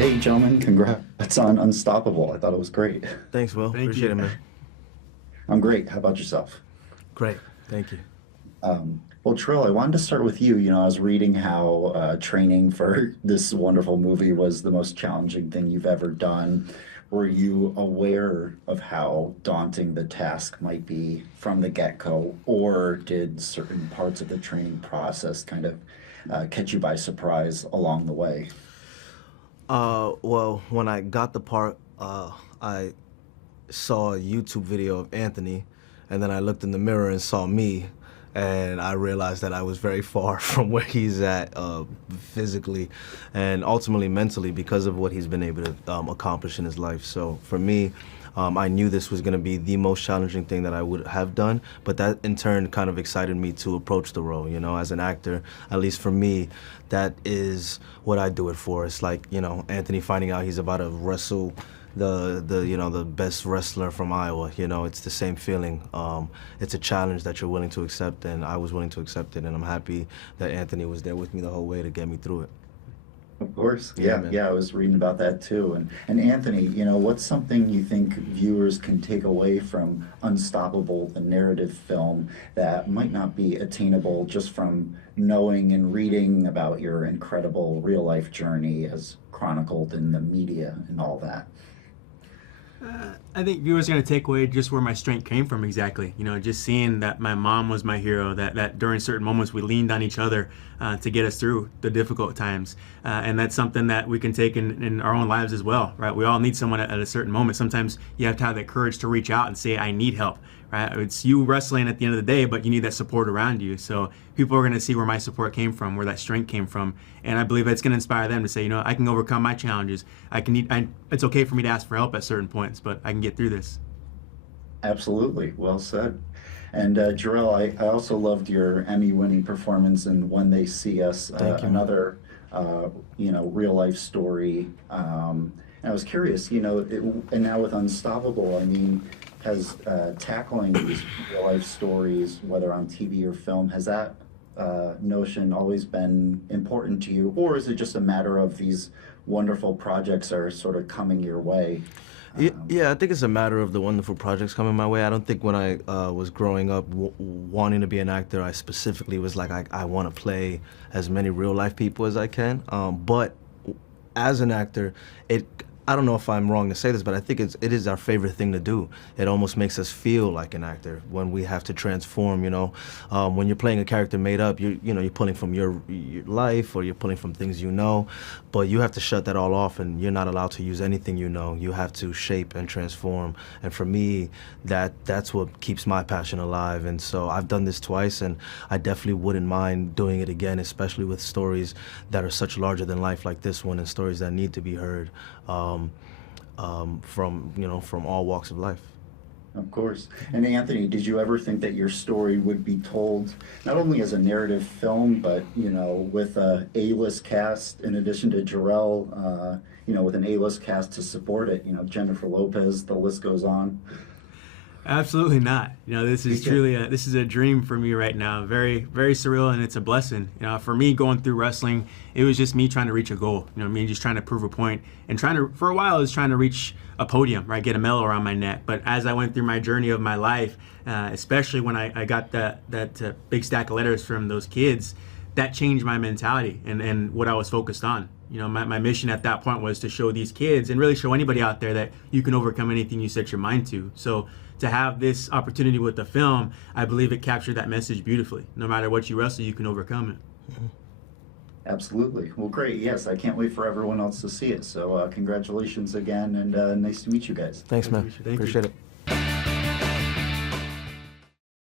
Hey, gentlemen, congrats on Unstoppable. I thought it was great. Thanks, Will. Thank Appreciate you. it, man. I'm great. How about yourself? Great. Thank you. Well, Trill, I wanted to start with you. I was reading how training for this wonderful movie was the most challenging thing you've ever done. Were you aware of how daunting the task might be from the get-go, or did certain parts of the training process kind of catch you by surprise along the way? Well, when I got the part, I saw a YouTube video of Anthony, and then I looked in the mirror and saw me, and I realized that I was very far from where he's at physically and ultimately mentally because of what he's been able to accomplish in his life. So for me, I knew this was going to be the most challenging thing that I would have done, but that in turn kind of excited me to approach the role. As an actor, at least for me, that is what I do it for. It's like, Anthony finding out he's about to wrestle the best wrestler from Iowa. It's the same feeling. It's a challenge that you're willing to accept, and I was willing to accept it, and I'm happy that Anthony was there with me the whole way to get me through it. Of course. Yeah, Yeah, man. yeah, I was reading about that too. And Anthony, what's something you think viewers can take away from Unstoppable, the narrative film, that might not be attainable just from knowing and reading about your incredible real life journey as chronicled in the media and all that? I think viewers are going to take away just where my strength came from exactly. Just seeing that my mom was my hero, that during certain moments we leaned on each other to get us through the difficult times. And that's something that we can take in our own lives as well, right? We all need someone at a certain moment. Sometimes you have to have that courage to reach out and say, I need help, right? It's you wrestling at the end of the day, but you need that support around you. So people are going to see where my support came from, where that strength came from. And I believe it's going to inspire them to say, I can overcome my challenges. It's okay for me to ask for help at certain points, but I can get through this. Absolutely. Well said. And Jharrel, I also loved your Emmy-winning performance in When They See Us, Thank you. another, real life story. And I was curious, and now with Unstoppable, I mean, has tackling these real life stories, whether on TV or film, has that notion always been important to you, or is it just a matter of these wonderful projects are sort of coming your way? Yeah, I think it's a matter of the wonderful projects coming my way. I don't think when I was growing up wanting to be an actor, I specifically was like, I want to play as many real life people as I can. But as an actor, I don't know if I'm wrong to say this, but I think it is our favorite thing to do. It almost makes us feel like an actor when we have to transform. When you're playing a character made up, you're pulling from your life, or you're pulling from things but you have to shut that all off, and you're not allowed to use anything. You have to shape and transform. And for me, that's what keeps my passion alive. And so I've done this twice, and I definitely wouldn't mind doing it again, especially with stories that are such larger than life like this one, and stories that need to be heard. From all walks of life. Of course. And Anthony, did you ever think that your story would be told not only as a narrative film, but with a A-list cast in addition to Jharrel, with an A-list cast to support it? Jennifer Lopez, the list goes on. Absolutely not. This is truly this is a dream for me right now. Very, very surreal, and it's a blessing. For me, going through wrestling, it was just me trying to reach a goal. Me just trying to prove a point, and for a while, I was trying to reach a podium, right? Get a medal around my neck. But as I went through my journey of my life, especially when I got that big stack of letters from those kids, that changed my mentality and what I was focused on. My mission at that point was to show these kids, and really show anybody out there, that you can overcome anything you set your mind to. So to have this opportunity with the film, I believe it captured that message beautifully. No matter what you wrestle, you can overcome it. Absolutely. Well, great. Yes, I can't wait for everyone else to see it. So congratulations again, and nice to meet you guys. Thanks, man. Thank you. Appreciate it.